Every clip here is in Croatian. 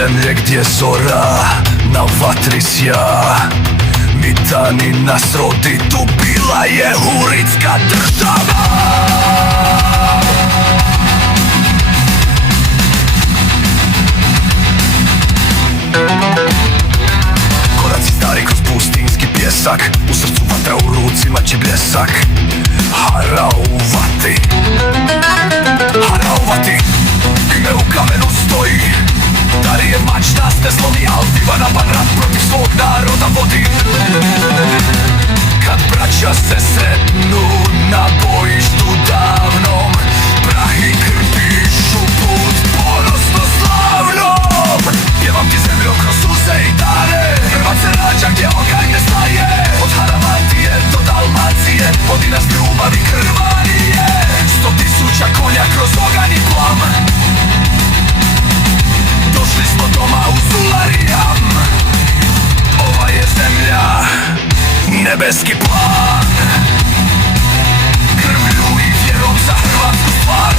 zemlje gdje zora na vatri sja. Mitani nas rodi, tu bila je huritska država. Koraci stari kroz pustinski pjesak, u srcu vatra, u ruci mači bljesak. Harauvati, Harauvati, ime u kamenu stoji. Darije mač nas ne slomi, al Ivanaban rat protiv svog naroda vodi. Kad braća se sretnu na bojištu davnom, prah i krv pišu put ponosno slavnom. Pjevam ti zemljo kroz suze i dane, Hrvat se rađa gdje oganj ne staje. Od Haravatije do Dalmacije vodi nas ljubav i krvarije. 100.000 konja kroz oganj i plam, došli smo doma u Zularijam. Ova je zemlja nebeski plan, krvlju i vjerom za hrvatsku stvar.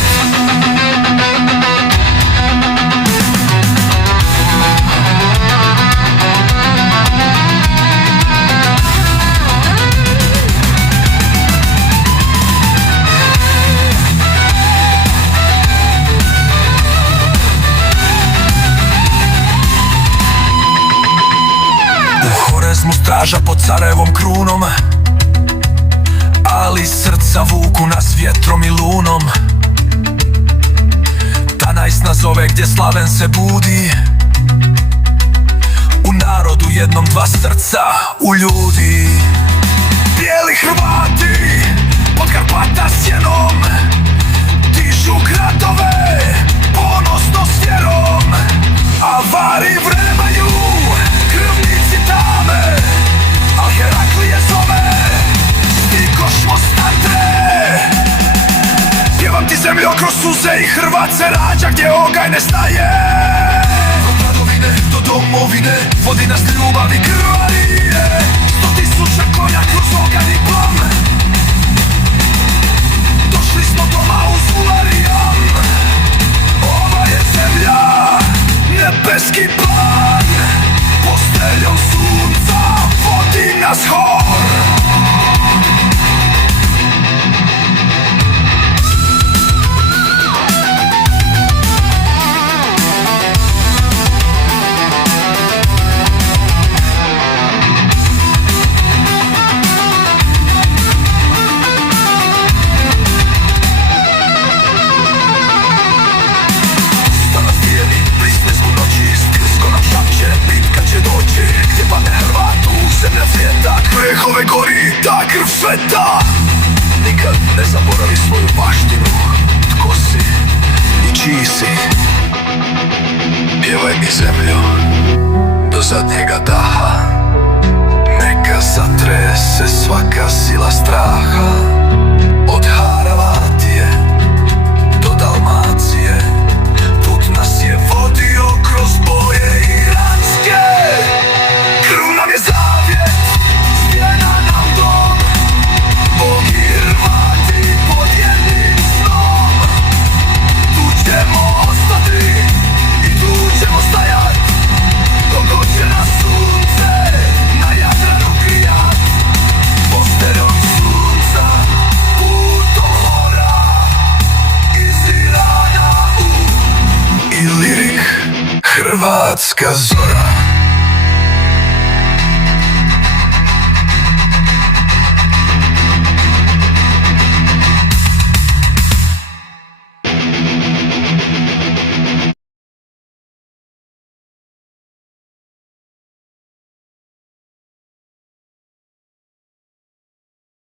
Smo straža pod Sarajevom krunom, ali srca vuku nas vjetrom i lunom. Tanajs nas zove gdje slaven se budi, u narodu jednom dva srca u ljudi. Bijeli Hrvati pod Karpata sjenom dižu gradove ponosno s vjerom, a vari vrebaju krvnici tame, al Heraklije zove, stikošmo statre. Pjevam ti zemljo kroz suze i Hrvat se rađa gdje oganj ne staje. Od Radovine do domovine vodi nas ljubav i krvarije. 100.000 konja kroz oganj i plam, došli smo doma u Zularijam. Ova je zemlja nebeski plan, posteljom sunca vodi nas hor. Zemlja svijeta, grehove gori, ta krv sveta. Nikad ne zaboravi svoju baštinu, tko si i čiji si. Pjevaj mi zemljo do zadnjega daha, neka zatrese svaka sila straha. Od Haravatije do Dalmacije put nas je vodio kroz boje iranske. Krv nam je zavjet, stjena nam dom, Bog i Hrvati pod jednim snom. Tu ćemo ostati i tu ćemo stajat, dok god će nas sunce na Jadranu grijat. Posteljom sunca putom mora, iz Irana u Ilirik, hrvatska zora.